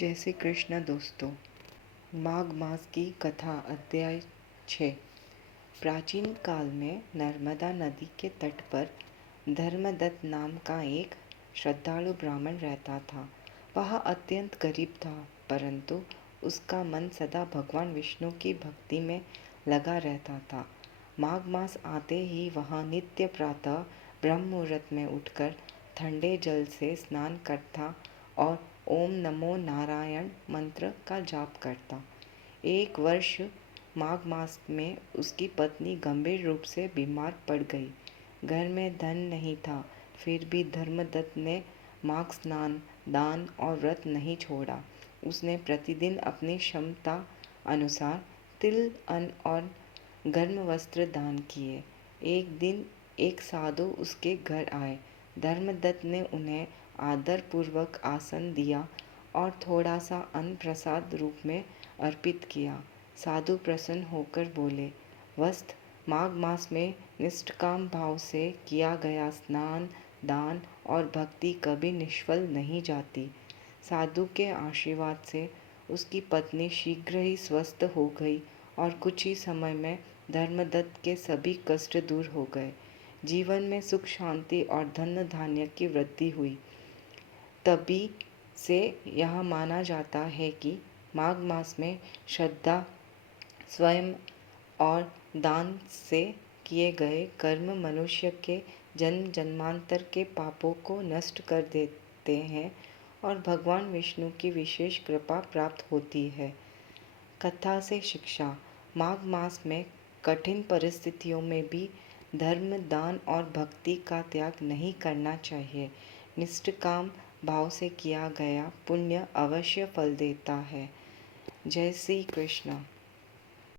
जय श्री कृष्ण दोस्तों। माघ मास की कथा अध्याय 6। प्राचीन काल में नर्मदा नदी के तट पर धर्मदत्त नाम का एक श्रद्धालु ब्राह्मण रहता था। वह अत्यंत गरीब था, परंतु उसका मन सदा भगवान विष्णु की भक्ति में लगा रहता था। माघ मास आते ही वह नित्य प्रातः ब्रह्म मुहूर्त में उठकर ठंडे जल से स्नान करता और ओम नमो नारायण मंत्र का जाप करता। एक वर्ष माघ मास में उसकी पत्नी गंभीर रूप से बीमार पड़ गई। घर में धन नहीं था, फिर भी धर्मदत्त ने माघ स्नान, दान और व्रत नहीं छोड़ा। उसने प्रतिदिन अपनी क्षमता अनुसार तिल, अन्न और गर्म वस्त्र दान किए। एक दिन एक साधु उसके घर आए। धर्मदत्त ने उन्हें आदर पूर्वक आसन दिया और थोड़ा सा अन्न प्रसाद रूप में अर्पित किया। साधु प्रसन्न होकर बोले, वत्स, माघ मास में निष्काम भाव से किया गया स्नान, दान और भक्ति कभी निष्फल नहीं जाती। साधु के आशीर्वाद से उसकी पत्नी शीघ्र ही स्वस्थ हो गई और कुछ ही समय में धर्मदत्त के सभी कष्ट दूर हो गए। जीवन में सुख, शांति और धन धान्य की वृद्धि हुई। तभी से यह माना जाता है कि माघ मास में श्रद्धा, स्वयं और दान से किए गए कर्म मनुष्य के जन्म जन्मांतर के पापों को नष्ट कर देते हैं और भगवान विष्णु की विशेष कृपा प्राप्त होती है। कथा से शिक्षा। माघ मास में कठिन परिस्थितियों में भी धर्म, दान और भक्ति का त्याग नहीं करना चाहिए। निष्काम भाव से किया गया पुण्य अवश्य फल देता है। जय श्री कृष्ण।